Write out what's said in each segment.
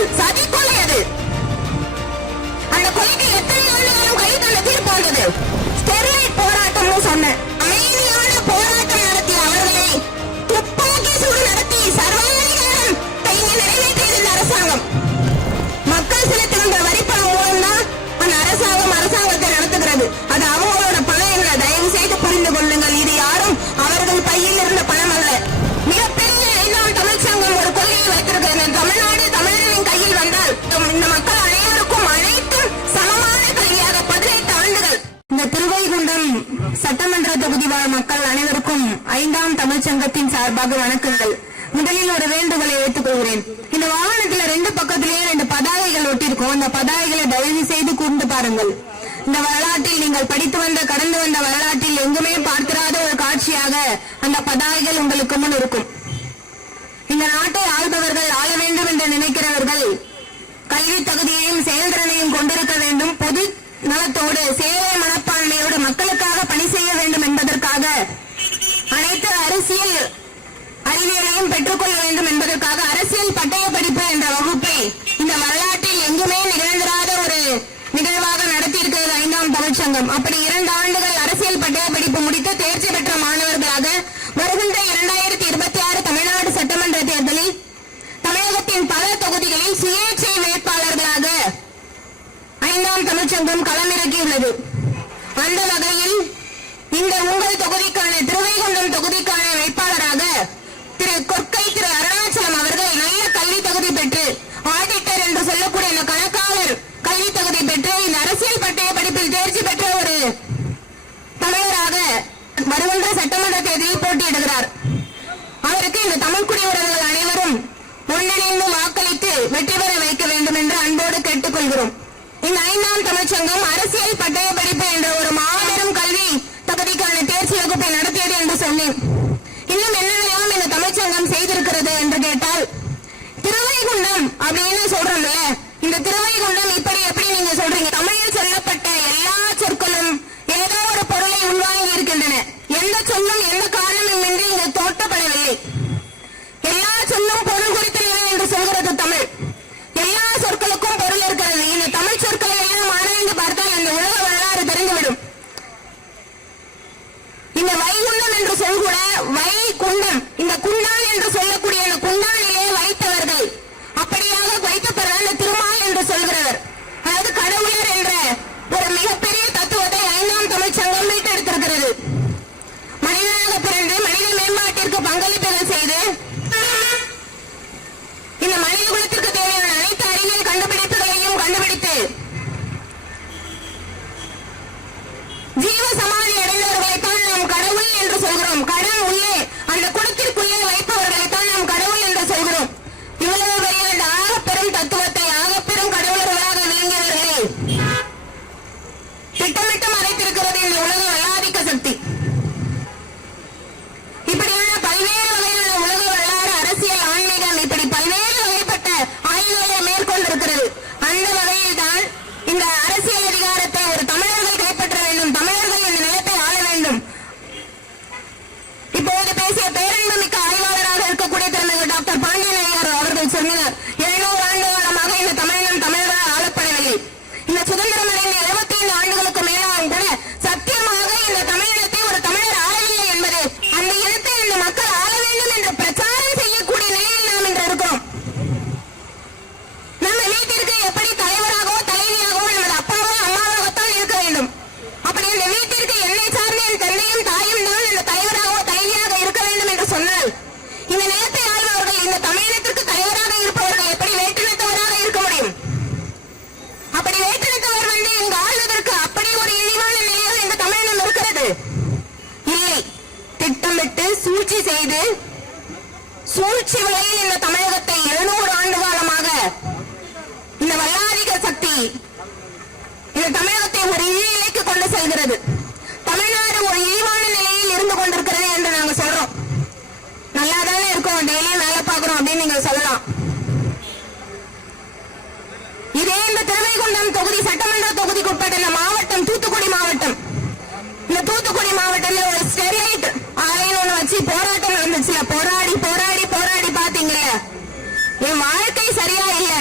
கொலைகள், சதி கொலை அது. அந்த கொலைக்கு எத்தனை ஆண்டுகளும் கை தள்ள தீர்ப்பு வந்தது. ஸ்டெர்லைட் போராட்டம்னு சொன்ன அமைதியான போராட்டம் நடத்திய அவர்களை துப்பாக்கி சூடு நடத்தி சர்வாதிகாரம் கையில் நிறைவேற்றியது இந்த அரசாங்கம். மக்கள் செலுத்துகின்ற வரிப்பணம் மூலம்தான் அந்த அரசாங்கத்தை நடத்துகிறது. அது அவங்களோட பணம் இல்லை. தயவு செய்து புரிந்து கொள்ளுங்கள். இது யாரும் அவர்கள் பையில் இருந்த பணம் அல்ல. மிகப்பெரிய 5ஆம் தமிழ்ச்சங்கம் ஒரு கொள்கையை வைத்திருக்கிறது. தமிழ்நாடு தமிழரின் கையில் வந்தால் இந்த மக்கள் அனைவருக்கும் அனைத்தும் சமமான கல்வியாக 18 ஆண்டுகள். இந்த திருவைகுண்டம் சட்டமன்ற தொகுதி வாழ் மக்கள் அனைவருக்கும் 5ஆம் தமிழ்ச்சங்கத்தின் சார்பாக வணக்கங்கள். முதலில் ஒரு வேண்டுகோளை வைத்துக் கொள்கிறேன். இந்த வாகனத்துல 2 பக்கத்திலேயே 2 பதாகைகள் ஒட்டிருக்கோம். அந்த பதாகைகளை தயவு செய்து கூர்ந்து பாருங்கள். இந்த வரலாற்றில் நீங்கள் படித்து வந்த கடந்து வந்த வரலாற்றில் எங்குமே பார்த்திராத ஒரு காட்சியாக அந்த பதாகைகள் உங்களுக்கு முன் இருக்கும். இந்த நாட்டை ஆள்பவர்கள், ஆள வேண்டும் என்று நினைக்கிறவர்கள் கல்வி தகுதியையும் செயல்திறனையும் கொண்டிருக்க வேண்டும். பொது நலத்தோடு சேவை மனப்பான்மையோடு மக்களுக்காக பணி செய்ய வேண்டும் என்பதற்காக அனைத்து அரசியல் அறிவியலையும் பெற்றுக்கொள்ள வேண்டும் என்பதற்காக அரசியல் பட்டய படிப்பு என்ற வகுப்பை இந்த வரலாற்றில் எங்குமே நிகழ்ந்திராத ஒரு நிகழ்வாக நடத்தியிருக்கிறது 5ஆம் தமிழ்ச்சங்கம். அப்படி 2 ஆண்டுகள் அரசியல் பட்டய படிப்பு முடித்து தேர்ச்சி பெற்ற மாணவர்களாக வருகின்ற 2026 தமிழ்நாடு சட்டமன்ற தேர்தலில் தமிழகத்தின் பல தொகுதிகளில் சுயேட்சை வேட்பாளர்களாக 5ஆம் தமிழ்ச்சங்கம் களமிறக்கியுள்ளது. அந்த வகையில் இந்த உங்கள் தொகுதிக்கான திருவைகுண்டம் தொகுதிக்கான வேட்பாளராக திரு அருணாச்சலம் அவர்கள் நல்ல கல்வி தகுதி பெற்று ஆடிட்டர் என்று சொல்லக்கூடிய இந்த கணக்காளர் கல்வி தகுதி பெற்று இந்த அரசியல் பட்டய படிப்பில் தேர்ச்சி பெற்ற ஒரு தமிழராக வருகின்ற சட்டமன்ற தேர்தலில் போட்டியிடுகிறார். அவருக்கு இந்த தமிழ் குடியுறவுகள் அனைவரும் ஒன்றிணைந்து வாக்களித்து வெற்றி பெற வைக்க வேண்டும் என்று அன்போடு கேட்டுக்கொள்கிறோம். இந்த 5ஆம் தமிழ்ச்சங்கம் அரசியல் பட்டய படிப்பு என்ற ஒரு மாபெரும் கல்வி தகுதிக்கான தேர்ச்சி வகுப்பை நடத்தியது என்று சொன்னேன். இன்னும் என்னெல்லாம் இந்த தமிழ்ச்சங்கம் செய்திருக்கிறது என்று கேட்டால், திருவைகுண்டம் அப்படின்னு சொல்றோம்ல, இந்த திருவைகுண்டம் இப்படி எப்படி நீங்க சொல்றீங்க? தமிழில் சொல்லப்பட்ட எல்லா சொற்களும் ஏதோ ஒரு பொருளை உள்வாங்கி இருக்கின்றன. எந்த சொல்லும் எந்த காரணமும் இன்றி இங்கு தோட்டப்படவில்லை. எல்லா சொல்லும் பொருள் குறித்துள்ளது என்று சொல்கிறது தமிழ். எல்லா சொற்களுக்கும் பொருள் இருக்கிறது. இந்த தமிழ் சொற்களை எல்லாம் ஆராய்ந்து பார்த்தால் அந்த உலக வரலாறு தெரிந்துவிடும். இந்த வைகுண்டம் என்று சொல் கூட வைகுண்டம், இந்த குண்டான் என்று சொல்லக்கூடிய அந்த குண்டானிலே வைத்தவர்கள், அப்படியாக வைத்தவர்கள் அந்த திருமால் என்று சொல்கிறவர், அதாவது கடவுளர் என்ற ஒரு மிகப்பெரிய தத்துவத்தை 5ஆம் தமிழ்ச்சங்கம் மீட்டெடுத்திருக்கிறது. மனிதனாக பிறந்து மனித மேம்பாட்டிற்கு பங்களிப்புகள் செய்து இந்த மனித குலத்திற்கு தேவையான அனைத்து அறிவியல் கண்டுபிடிப்புகளையும் கண்டுபிடித்து ஜீவ சமாதி அடைந்தவர்களைத்தான் நாம் கடவுள் என்று சொல்கிறோம். கடன் உள்ளே அந்த குளத்திற்குள்ளே வைப்பவர்களைத்தான் நாம் கடவுள் என்று சொல்கிறோம். இவ்வளவு பெரிய அந்த ஆகப்பெரும் தத்துவத்தை ஆகப்பெரும் கடவுளர்களாக விளங்கியவர்களை திட்டமிட்டு மறைத்திருக்கிறது இந்த உலக வல்லாதிக்க சக்தி. இப்படியான பல்வேறு வகையான உலக வரலாறு, அரசியல், ஆன்மீகம், இப்படி பல்வேறு வகைப்பட்ட ஆய்வுகளை மேற்கொண்டிருக்கிறது. அந்த வகையில் தான் இந்த அரசியல் அதிகாரத்தை ஒரு தமிழர்கள் கைப்பற்ற வேண்டும், தமிழர்கள் இந்த நிலத்தை ஆள வேண்டும். இப்போது பேசிய பேரன்புமிக்க ஆய்வாளராக இருக்கக்கூடிய திரு டாக்டர் பாண்டியன் ஐயர் அவர்கள் சொன்னார், 700 ஆண்டு காலமாக இந்த தமிழினம் தமிழர்களால் ஆளப்படவில்லை. இந்த சுதந்திரம் அடைந்த 75 ஆண்டுகளுக்கு மேலாகவும் கூட சத்தியமாக இந்த தமிழினத்தை ஒரு தமிழர் ஆளவில்லை என்பது, அந்த இனத்தை இந்த மக்கள் ஆள வேண்டும் என்று பிரச்சாரம் செய்யக்கூடிய நிலையில் நாம் இன்று இருக்கிறோம். நம்ம வீட்டிற்கு எப்படி தலைவராகவோ தலைவியாகவோ நமது அப்பாவோ அம்மாவாகத்தான் இருக்க வேண்டும். அப்படி இந்த வீட்டிற்கு என்னை சார்ந்த என் தந்தையும் தாயும் தான் இந்த தலைவராகவோ தலைவியாக இருக்க வேண்டும் என்று சொன்னால், இந்த நிலத்தை ஆள்பவர்கள், இந்த தமிழினத்திற்கு தலைவராக இருப்பவர்கள் எப்படி வேற்றினத்தவராக இருக்க முடியும்? அப்படி வேற்றினத்தவர் வந்து இங்கு ஆள்வதற்கு அப்படி ஒரு இழிவான நிலையாக இந்த தமிழினம் இருக்கிறது இல்லை. திட்டமிட்டு சூழ்ச்சி செய்து சூழ்ச்சி வகையில் இந்த தமிழகத்தை 700 ஆண்டு காலமாக இந்த வல்லாதிக சக்தி இந்த தமிழகத்தை ஒரு இழிநிலைக்கு கொண்டு செல்கிறது. தமிழ்நாடு ஒரு இழிவான நிலையில் இருந்து கொண்டிருக்கிறது என்று நாங்க சொல்றோம். நல்லாதானே இருக்கோம், டெய்லியும் வேலை பார்க்கிறோம் அப்படின்னு நீங்க சொல்லலாம். இதே இந்த திருவைகுண்டம் தொகுதி சட்டமன்ற தொகுதிக்கு உட்பட்ட இந்த மாவட்டம் தூத்துக்குடி மாவட்டம். இந்த தூத்துக்குடி மாவட்டத்தில் ஒரு ஸ்டெர்லைட் ஆலைன்னு ஒண்ணு வச்சு போராட்டம் நடந்துச்சுல, போராடி போராடி போராடி பாத்தீங்களே, என் வாழ்க்கை சரியா இல்ல,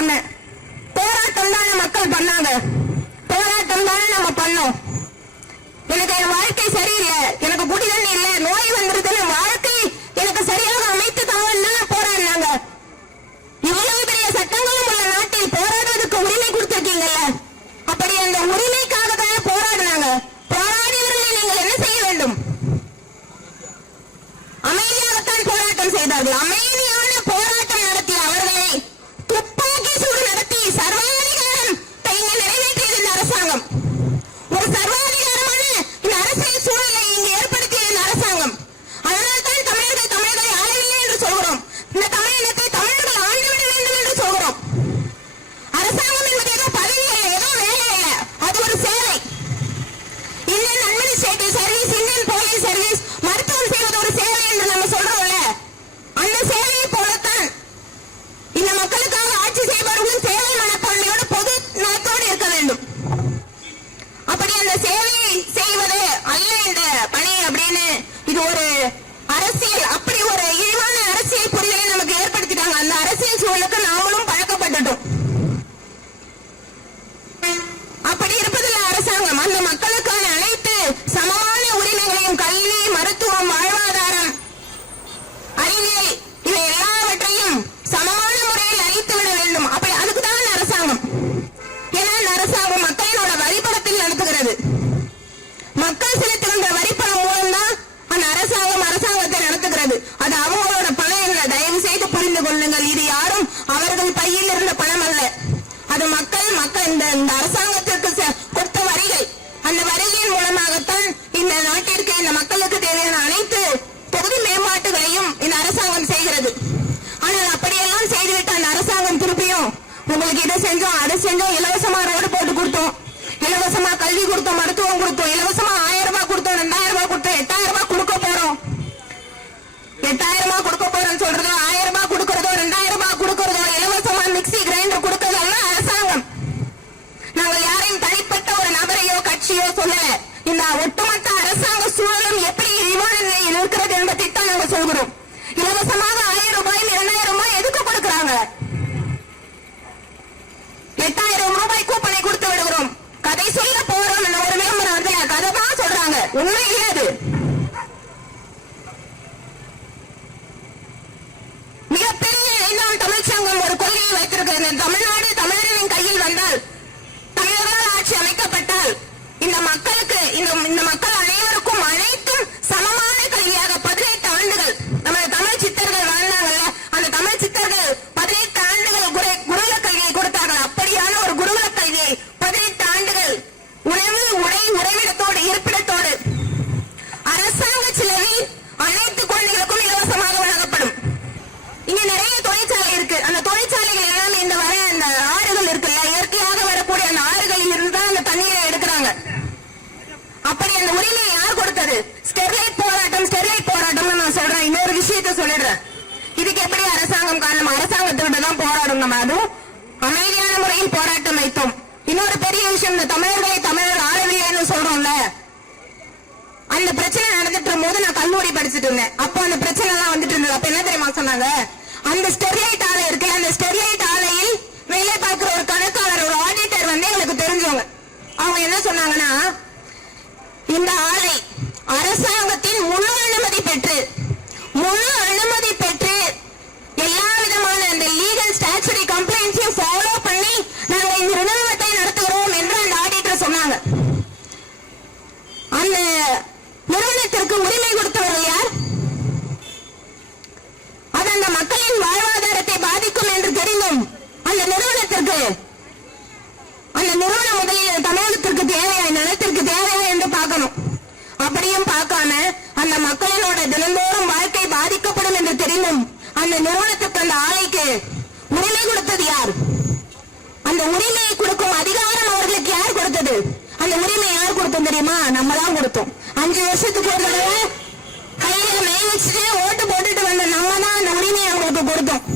சொன்னேன். போராட்டம் தானே மக்கள் பண்ணாங்க, போராட்டம் தானே நம்ம பண்ணோம். எனக்கு என் வாழ்க்கை சரியில்லை, எனக்கு குடி தண்ணி இல்லை, நோய் வந்துருதுன்னு வாழ்க்கை எனக்கு சரியாக அமைத்து தாங்கன்னா போராடினாங்க. இவ்வளவு பெரிய சட்டங்களும் உள்ள நாட்டில் போராடுவதற்கு உரிமை கொடுத்திருக்கீங்கல்ல, அப்படி அந்த உரிமைக்காக தானே போராடினாங்க. போராடியவர்களை நீங்கள் என்ன செய்ய வேண்டும்? அமைதியாகத்தான் போராட்டம் செய்தார்கள். அமைதியான போராட்டம் நடத்திய அவர்களை துப்பாக்கி சூடு நடத்தி சர்வாதிகாரம் இங்கு நிறைவேற்றியது இந்த அரசாங்கம். ஒரு சர்வாதிகாரமான இந்த அரசியல் சூழலை இங்கு ஏற்படுத்திய இந்த அரசாங்கம். அதனால்தான் தமிழர்களை ஆளவில்லை என்று சொல்கிறோம். இந்த தமிழினத்தை தமிழர்கள் ஆண்டுவிட வேண்டும் என்று சொல்கிறோம். அரசாங்கம் என்பது ஏதோ பதவி இல்லை, ஏதோ வேலை இல்லை, அது ஒரு சேவை. Indian administrative service, Indian police service, மருத்துவம் செய்வது ஒரு சேவை என்று நம்ம சொல்றோம்ல, அந்த சேவையை போலத்தான் இந்த மக்களுக்காக ஆட்சி செய்பவர்களும் சேவை மனப்பான்மையோடு பொது நலத்தோடு இருக்க வேண்டும். அப்படி அந்த சேவையை செய்வது அல்ல இந்த பணி அப்படின்னு இது ஒரு அரசியல், அப்படி ஒரு இழிவான அரசியல் புரிதலை நமக்கு ஏற்படுத்திட்டாங்க. அந்த அரசியல் சூழலுக்கு நாமளும் பழக்கப்பட்டுட்டோம். அப்படி இருப்பதில் அரசாங்கம் அந்த மக்களுக்கான அனைத்து சமமான உரிமைகளையும் கல்வி, மருத்துவம், வாழ்வாதாரம், அறிவியல் இவை எல்லாவற்றையும் சமமான முறையில் அளித்துவிட வேண்டும். அப்படி அதுக்குதான் அரசாங்கம். ஏன்னா அந்த அரசாங்கம் மக்களோட வரிப்பணத்தில் நடத்துகிறது. மக்கள் செலுத்துகின்ற வரிப்பணம் மூலம்தான் அந்த அரசாங்கத்தை நடத்துகிறது. அது அவங்களோட பணம் இல்லை, தயவு செய்து புரிந்து கொள்ளுங்கள். இது யாரும் அவர்கள் பையில் இருந்த பணம் அல்ல, அது மக்கள் இந்த அரசாங்கத்திற்கு கொடுத்த வரிகள். அந்த வரிகளின் மூலமாகத்தான் இந்த நாட்டிற்கு இந்த மக்களுக்கு தேவையான அனைத்து தொகுதி மேம்பாட்டுகளையும் இந்த அரசாங்கம் செய்கிறது. ஆனால் அப்படியெல்லாம் செய்துவிட்டு அந்த அரசாங்கம் திருப்பியும் உங்களுக்கு இதை செஞ்சோம் அதை செஞ்சோம், இலவசமா ரோடு போட்டு கொடுத்தோம், இலவசமா கல்வி கொடுத்தோம், மருத்துவம் கொடுத்தோம், இலவசமா 1000 ரூபாய் கொடுத்தோம், 2000 ரூபாய் கொடுத்தோம், 8000 ரூபாய் கொடுக்க போறோம். 8000 ரூபாய் கொடுக்க போறோம்னு சொல்றதோ, 1000 ரூபாய் கொடுக்கறதோ, 2000 ரூபாய் கொடுக்கறதோ, இலவசமா மிக்சி கிரைண்டர் கொடுக்கறதெல்லாம் அரசாங்கம். நாங்கள் யாரையும் தனிப்பட்ட ஒரு நபரையோ கட்சியோ சொல்லல. இந்த ஒட்டுமொத்த அரசாங்க சூழலும் எப்படி இழிவான நிலையில் இருக்கிறது என்பதை தான் நாங்கள் சொல்கிறோம். இலவசமாக 1000 ரூபாய் 2000 ரூபாய் எதுக்கு கொடுக்கிறாங்க? 8000 ரூபாய் கூப்பனை கொடுத்து விடுகிறோம், கதை சொல்ல போறோம், ஒரு விளம்பரம் வந்து கதை தான் சொல்றாங்க, உண்மை இல்லது. மிகப்பெரிய 5ஆம் தமிழ்ச்சங்கம் ஒரு கொள்கையை வைத்திருக்கிறது. தமிழ்நாடு தமிழரின் கையில் வந்தால், தமிழர்களால் ஆட்சி அமைக்கப்பட்டால் இந்த மக்களுக்கு இந்த மக்கள் அனைவருக்கும் அனைத்தும் சமமான கல்வியாக 18 ஆண்டுகள் நம்ம தமிழ் சித்தர்கள் வாழ்ந்தாங்கல்ல, அந்த தமிழ் சித்தர்கள் 18 ஆண்டுகள் குருகுல கல்வியை கொடுத்தார்கள். அப்படியான ஒரு குருகுல கல்வியை 18 ஆண்டுகள் உணவு, உடை, உறைவிடத்தோடு, இருப்பிடத்தோடு அரசாங்க செலவில் அனைத்து குழந்தைகளுக்கும் இலவசமாக வழங்கப்படும். இங்க நிறைய தொழிற்சாலை இருக்கு. அந்த தொழிற்சாலைகள் எல்லாமே இந்த வர அந்த ஆறுகள் இருக்குல்ல, இயற்கையாக வரக்கூடிய அந்த ஆறுகளில் இருந்து தான் அந்த தண்ணீரை எடுக்கிறாங்க. அப்படி அந்த உரிமையை யார் கொடுத்தது? ஸ்டெர்லைட் போராட்டம் நான் சொல்றேன். இன்னொரு விஷயத்த சொல்லிடுறேன். இதுக்கு எப்படி அரசாங்கம் காரணம்? அரசாங்கத்திட்ட தான் போராடும். நம்ம அதுவும் அமைதியான முறையில் போராட்டம் வைத்தோம். இன்னொரு பெரிய விஷயம், இந்த தமிழர் ஆளவில்லைன்னு சொல்றோம்ல, அந்த பிரச்சனை நடந்துட்டு போது நான் கல்லூரி படிச்சுட்டு இருந்தேன். அப்போ அந்த பிரச்சனை எல்லாம் வந்துட்டு இருந்தது. அப்ப என்ன தெரியுமா சொன்னாங்க? அந்த ஸ்டெர்லைட் ஆலை இருக்கு, அந்த ஸ்டெர்லைட் ஆலையில் வேலை பார்க்கிற ஒரு கணக்காளர், ஒரு ஆடிட்டர் வந்து எங்களுக்கு தெரிஞ்சவங்க. அவங்க என்ன சொன்னாங்கன்னா, இந்த ஆலை அரசாங்கத்தின் முழு அனுமதி பெற்று எல்லா விதமான அந்த லீகல் ஸ்டாச்சுரி கம்ப்ளைண்ட்ஸையும் ஃபாலோ பண்ணி நாங்க இந்த நிறுவனத்தை நடத்துகிறோம் என்று அந்த ஆடிட்டர் சொன்னாங்க. அந்த நிறுவனத்திற்கு உரிமை கொடுத்தவர்கள் யார்? அது அந்த மக்களின் வாழ்வாதாரத்தை பாதிக்கும் என்று தெரிந்தும் அந்த நிறுவனத்திற்கு, அந்த நிறுவன முதலில் தமிழகத்திற்கு தேவையா, நிலத்திற்கு தேவையா என்று பார்க்கணும். அப்படியும் பார்க்காம அந்த மக்களோட தினந்தோறும் வாழ்க்கை பாதிக்கப்படும் என்று தெரிந்தும் அந்த நிறுவனத்துக்கு, அந்த ஆலைக்கு உரிமை கொடுத்தது யார்? அந்த உரிமையை கொடுக்கும் அதிகாரம் அவர்களுக்கு யார் கொடுத்தது? அந்த உரிமை யார் கொடுத்தோம் தெரியுமா? நம்ம தான் கொடுத்தோம். 5 வருஷத்துக்கு ஒரு தடவை கையில மெய் வச்சுட்டு ஓட்டு போட்டுட்டு வந்த நம்ம தான் அந்த உரிமையை அவங்களுக்கு கொடுத்தோம்.